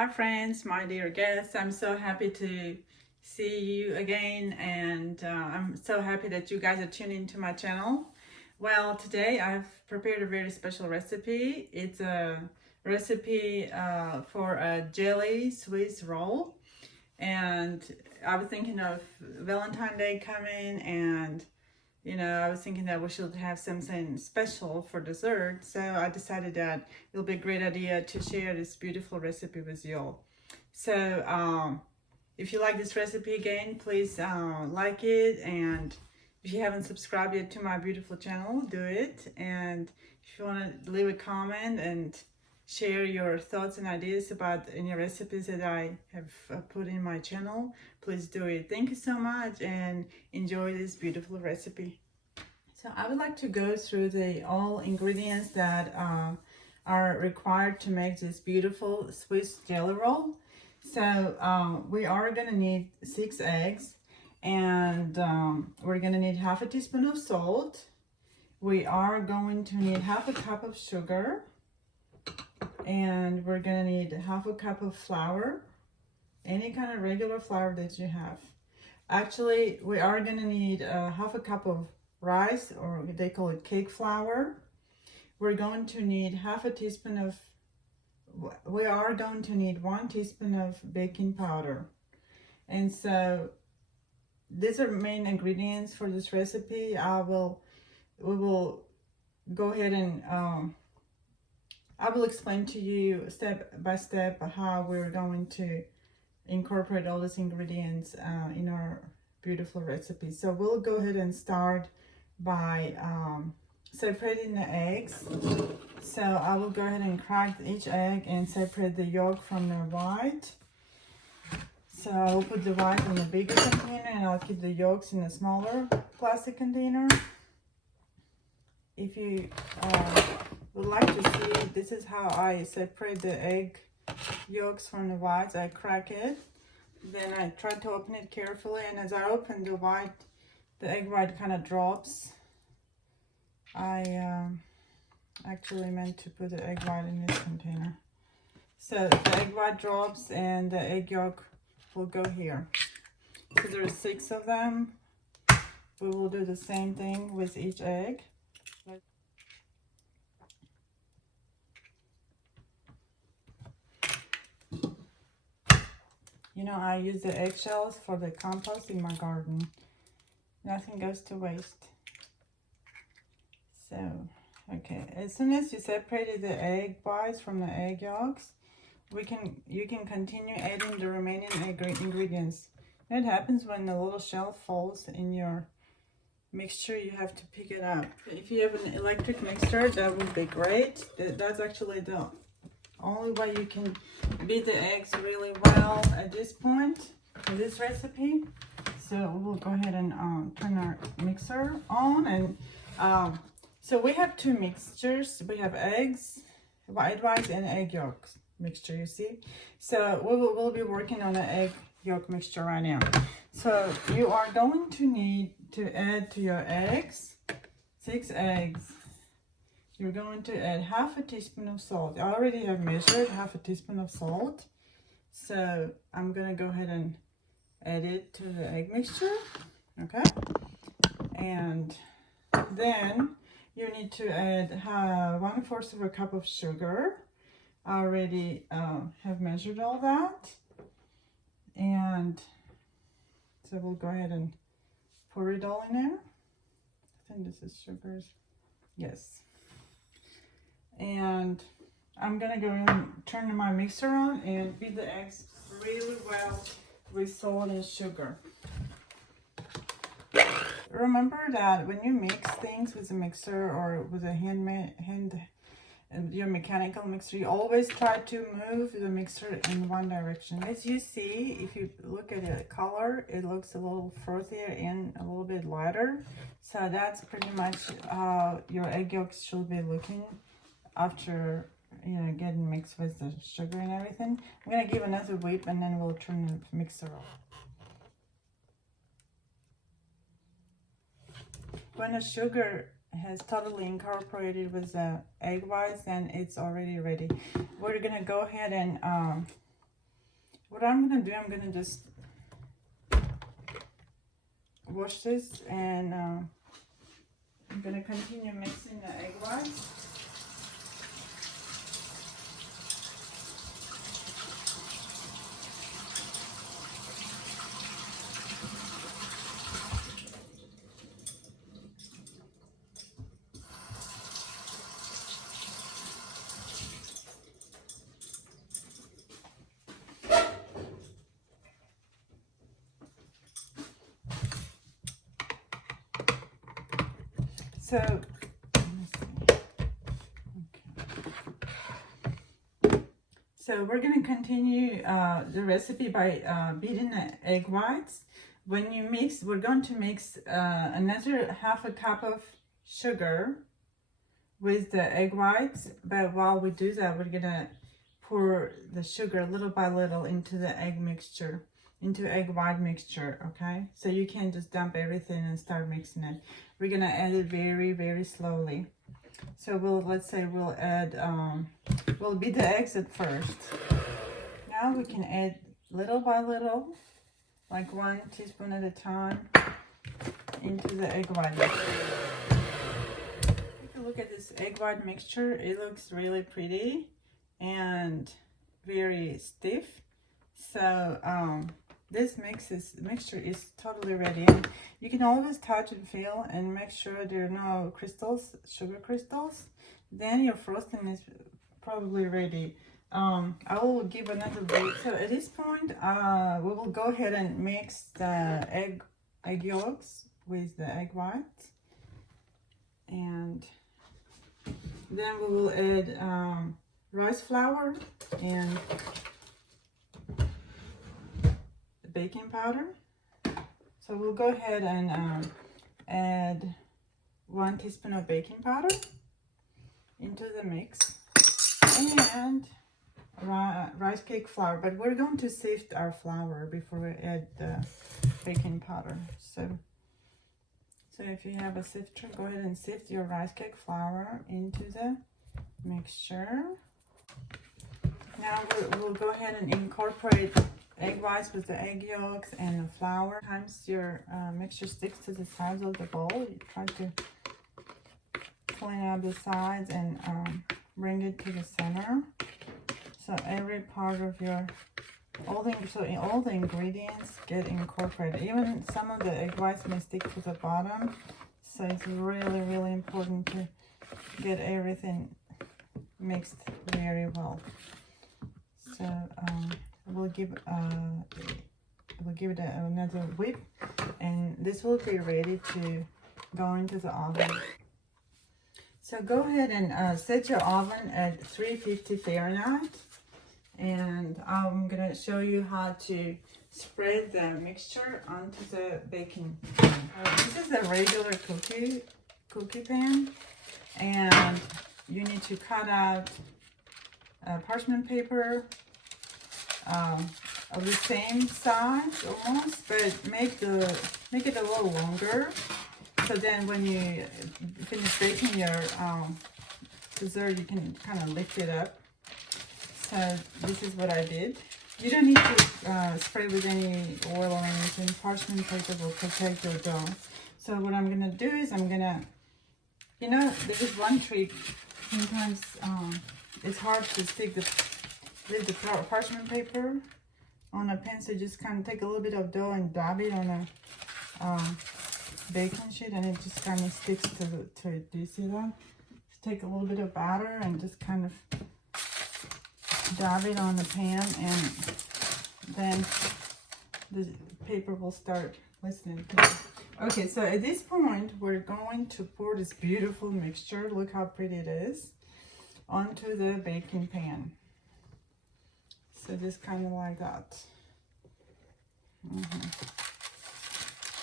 Hi friends, my dear guests. I'm so happy to see you again, and I'm so happy that you guys are tuning into my channel. Well, today I've prepared a very special recipe. It's a recipe for a jelly Swiss roll, and I was thinking of Valentine's Day coming, and I was thinking that we should have something special for dessert. So I decided that it'll be a great idea to share this beautiful recipe with you all. So if you like this recipe, again, please like it. And if you haven't subscribed yet to my beautiful channel, do it. And if you want to leave a comment and share your thoughts and ideas about any recipes that I have put in my channel, please do it. Thank you so much and enjoy this beautiful recipe. So I would like to go through all ingredients that are required to make this beautiful Swiss jelly roll. So we are going to need 6 eggs, and we're going to need half a teaspoon of salt. We are going to need half a cup of sugar, and we're going to need half a cup of flour, any kind of regular flour that you have. Actually, we are going to need half a cup of rice, or they call it cake flour. We're going to need half a teaspoon of, we are going to need 1 teaspoon of baking powder. And so these are main ingredients for this recipe. We will go ahead and I will explain to you step by step how we're going to incorporate all these ingredients in our beautiful recipe. So we'll go ahead and start by separating the eggs. So I will go ahead and crack each egg and separate the yolk from the white. So I will put the white in the bigger container, and I'll keep the yolks in a smaller plastic container. If you would like to see, this is how I separate the egg yolks from the whites. I crack it, then I try to open it carefully, and as I open the egg white kind of drops. I actually meant to put the egg white in this container. So the egg white drops and the egg yolk will go here. So there are 6 of them. We will do the same thing with each egg. You know, I use the eggshells for the compost in my garden. Nothing goes to waste. So, okay, as soon as you separated the egg whites from the egg yolks, you can continue adding the remaining ingredients. That happens when the little shell falls in your mixture. You have to pick it up. If you have an electric mixer, that would be great. That's actually the only way you can beat the eggs really well at this point in this recipe. So we'll go ahead and turn our mixer on, and so we have 2 mixtures. We have eggs, white rice, and egg yolks mixture, you see. So we'll be working on the egg yolk mixture right now. So you are going to need to add to your eggs, 6 eggs. You're going to add half a teaspoon of salt. I already have measured half a teaspoon of salt. So I'm going to go ahead and add it to the egg mixture. Okay. And then you need to add 1/4 of a cup of sugar. I already have measured all that. And so we'll go ahead and pour it all in there. I think this is sugars. Yes. And I'm gonna go and turn my mixer on and beat the eggs really well with salt and sugar. Remember that when you mix things with a mixer or with a your mechanical mixer, you always try to move the mixer in one direction. As you see, if you look at the color, it looks a little frothier and a little bit lighter. So that's pretty much how your egg yolks should be looking after getting mixed with the sugar and everything. I'm gonna give another whip, and then we'll turn the mixer off. When the sugar has totally incorporated with the egg whites, then it's already ready. We're gonna go ahead and What I'm gonna do, I'm gonna just wash this, and I'm gonna continue mixing the egg whites. So, let me see. Okay. So we're gonna continue the recipe by beating the egg whites. When you mix, we're going to mix another half a cup of sugar with the egg whites. But while we do that, we're gonna pour the sugar little by little into the egg mixture, into egg white mixture, okay? So you can't just dump everything and start mixing it. We're gonna add it very, very slowly. So let's say we'll add, we'll beat the eggs at first. Now we can add little by little, like 1 teaspoon at a time, into the egg white mixture. Take a look at this egg white mixture. It looks really pretty and very stiff. So this mixture is totally ready, and you can always touch and feel and make sure there are no crystals, sugar crystals. Then your frosting is probably ready. I will give another bit. So at this point, we will go ahead and mix the egg yolks with the egg whites, and then we will add rice flour and baking powder. So we'll go ahead and add 1 teaspoon of baking powder into the mix, and rice cake flour, but we're going to sift our flour before we add the baking powder. So if you have a sifter, go ahead and sift your rice cake flour into the mixture. Now we'll go ahead and incorporate egg whites with the egg yolks and the flour. Sometimes your mixture sticks to the sides of the bowl. You try to clean out the sides and bring it to the center. So every part of your, all the ingredients get incorporated. Even some of the egg whites may stick to the bottom. So it's really, really important to get everything mixed very well. So we'll give it another whip, and this will be ready to go into the oven. So go ahead and set your oven at 350 Fahrenheit, and I'm gonna show you how to spread the mixture onto the baking pan. This is a regular cookie pan, and you need to cut out parchment paper of the same size almost, but make it a little longer, so then when you finish baking your dessert, you can kind of lift it up. So this is what I did. You don't need to spray with any oil or anything. Parchment paper will protect your dough. So what I'm gonna do is I'm gonna, there is one trick. Sometimes it's hard to leave the parchment paper on a pan, so just kind of take a little bit of dough and dab it on a baking sheet, and it just kind of sticks to it. Do you see that? Just take a little bit of batter and just kind of dab it on the pan, and then the paper will start listening to it. Okay, so at this point, we're going to pour this beautiful mixture, look how pretty it is, onto the baking pan. So just kind of like that.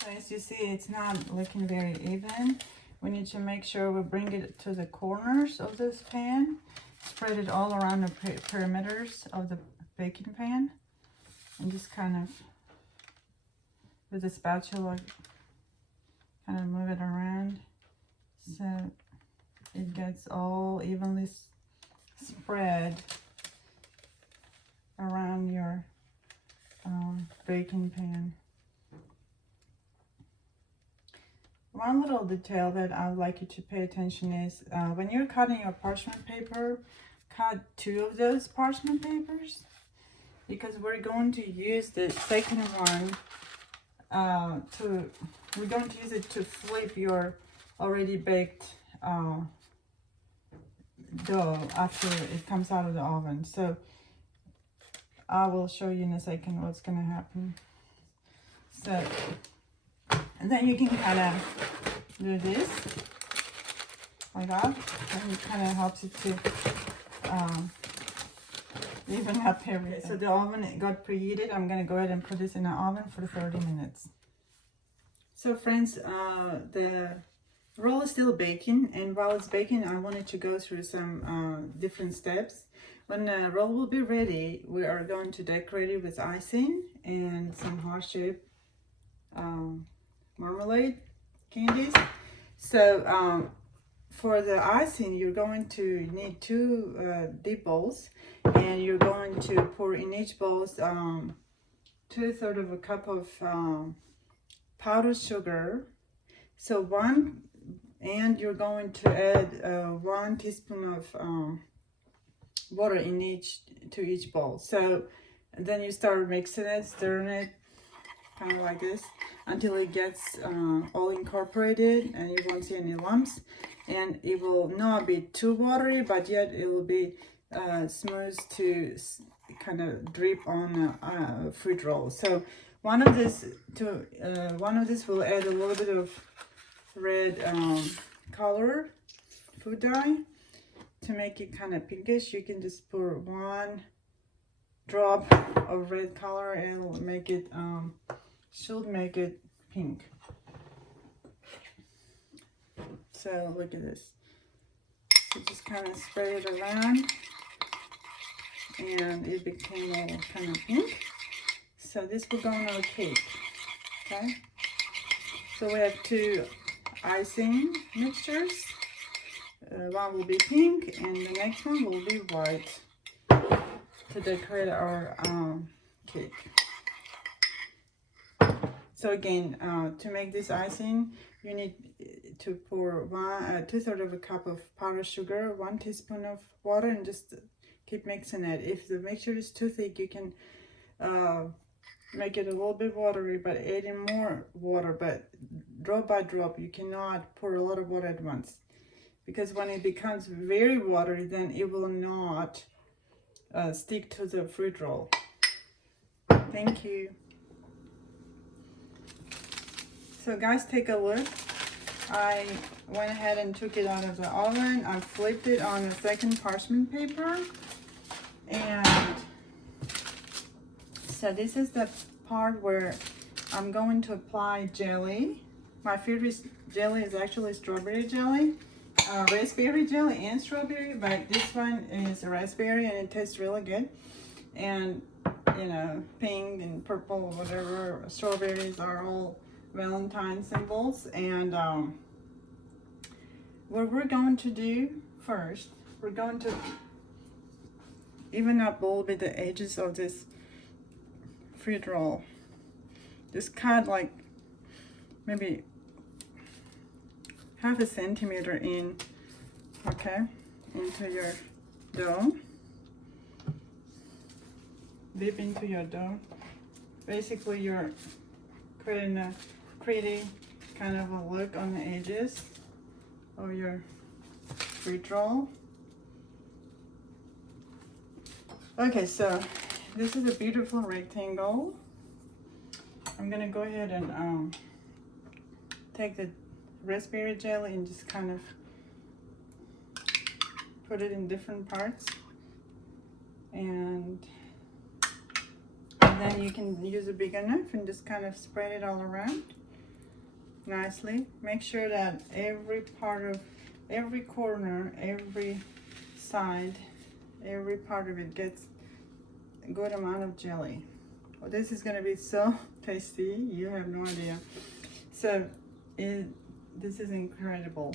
So as you see, it's not looking very even. We need to make sure we bring it to the corners of this pan. Spread it all around the perimeters of the baking pan. And just kind of, with the spatula, kind of move it around so it gets all evenly spread around your baking pan. One little detail that I would like you to pay attention is when you're cutting your parchment paper, cut 2 of those parchment papers, because we're going to use the second one we're going to use it to flip your already baked dough after it comes out of the oven. So I will show you in a second what's going to happen. So, and then you can kind of do this like that, and it kind of helps it to even up everything. So the oven got preheated. I'm going to go ahead and put this in the oven for 30 minutes. So friends, the roll is still baking, and while it's baking, I wanted to go through some different steps. When the roll will be ready, we are going to decorate it with icing and some heart-shaped marmalade candies. So for the icing, you're going to need 2 deep bowls, and you're going to pour in each bowl 2/3 of a cup of powdered sugar. So and you're going to add 1 teaspoon of water in to each bowl. So then you start mixing it, stirring it, kind of like this, until it gets all incorporated and you won't see any lumps. And it will not be too watery, but yet it will be smooth to kind of drip on a fruit roll. So one of this will add a little bit of red color, food dye, to make it kind of pinkish. You can just pour 1 drop of red color, and it'll make it should make it pink. So look at this. So just kind of spread it around, and it became all kind of pink. So this will go on our cake. Okay. So we have 2 icing mixtures. One will be pink, and the next one will be white, to decorate our cake. So again, to make this icing, you need to pour 2/3 of a cup of powdered sugar, 1 teaspoon of water, and just keep mixing it. If the mixture is too thick, you can make it a little bit watery, but add in more water, but drop by drop. You cannot pour a lot of water at once, because when it becomes very watery, then it will not stick to the fruit roll. Thank you. So guys, take a look. I went ahead and took it out of the oven. I flipped it on the second parchment paper, and so this is the part where I'm going to apply jelly. My favorite jelly is actually strawberry jelly, raspberry jelly and strawberry, but this one is raspberry and it tastes really good. And you know, pink and purple, whatever, strawberries are all Valentine symbols. And what we're going to do first, we're going to even up a little bit the edges of this fruit roll. Just cut like maybe 1/2 centimeter in, okay, into your dough. Dip into your dough. Basically, you're creating a pretty kind of a look on the edges of your fruit roll. Okay, so this is a beautiful rectangle. I'm gonna go ahead and take the raspberry jelly and just kind of put it in different parts, and then you can use a bigger knife and just kind of spread it all around nicely. Make sure that every part of every corner, every side, every part of it gets a good amount of jelly. Well, this is going to be so tasty, you have no idea. So this is incredible.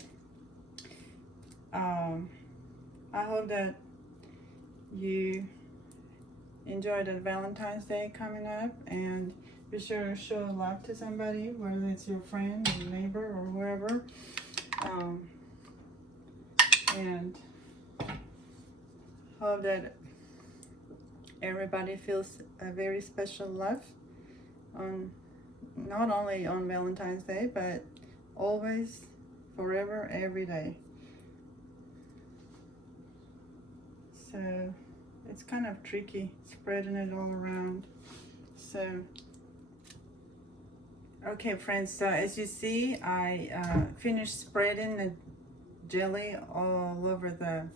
I hope that you enjoy the Valentine's Day coming up, and be sure to show love to somebody, whether it's your friend or neighbor or whoever. And hope that everybody feels a very special love on not only on Valentine's Day, but always, forever, every day. So it's kind of tricky spreading it all around. So okay friends, so as you see, I finished spreading the jelly all over the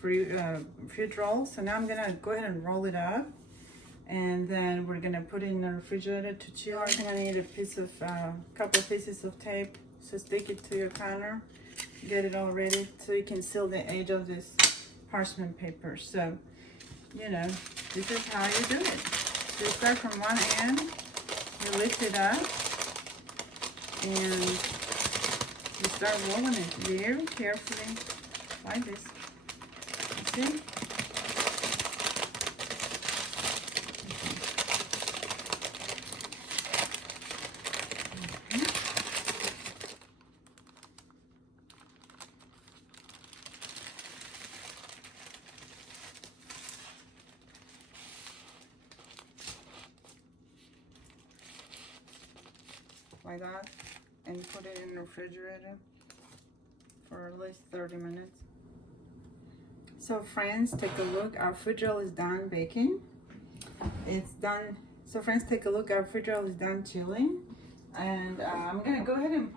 fruit roll. So now I'm gonna go ahead and roll it up, and then we're gonna put it in the refrigerator to chill. I'm gonna need a couple of pieces of tape, so stick it to your counter, get it all ready so you can seal the edge of this parchment paper. So, you know, this is how you do it. So you start from one end, you lift it up, and you start rolling it very carefully, like this. You see? Like that, and put it in the refrigerator for at least 30 minutes. So friends, take a look. Our fruit roll is done baking. It's done. So friends, take a look. Our fruit roll is done chilling, and I'm gonna go ahead and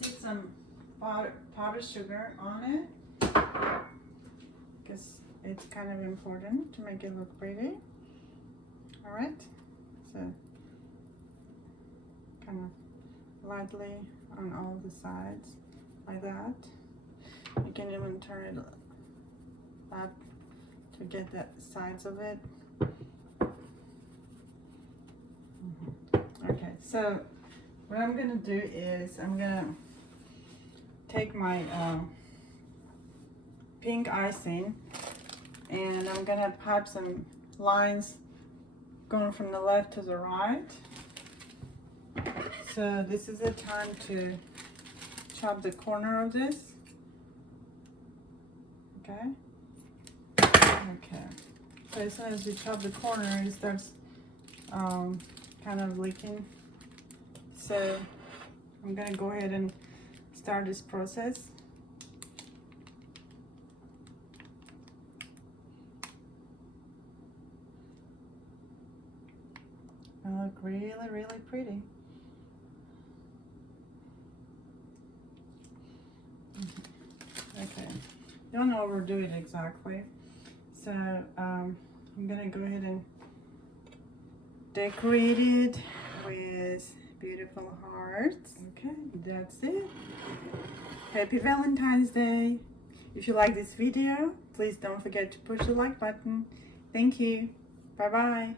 sieve some powdered sugar on it, because it's kind of important to make it look pretty. All right, so kind of lightly on all the sides, like that. You can even turn it up to get the sides of it. Okay, so what I'm gonna do is I'm gonna take my pink icing, and I'm gonna pipe some lines going from the left to the right. So this is the time to chop the corner of this. Okay. Okay. So as soon as you chop the corner, it starts kind of leaking. So I'm gonna go ahead and start this process. It'll look really, really pretty. Okay, don't overdo it exactly. So I'm gonna go ahead and decorate it with beautiful hearts. Okay, that's it. Happy Valentine's Day. If you like this video, please don't forget to push the like button. Thank you. Bye bye.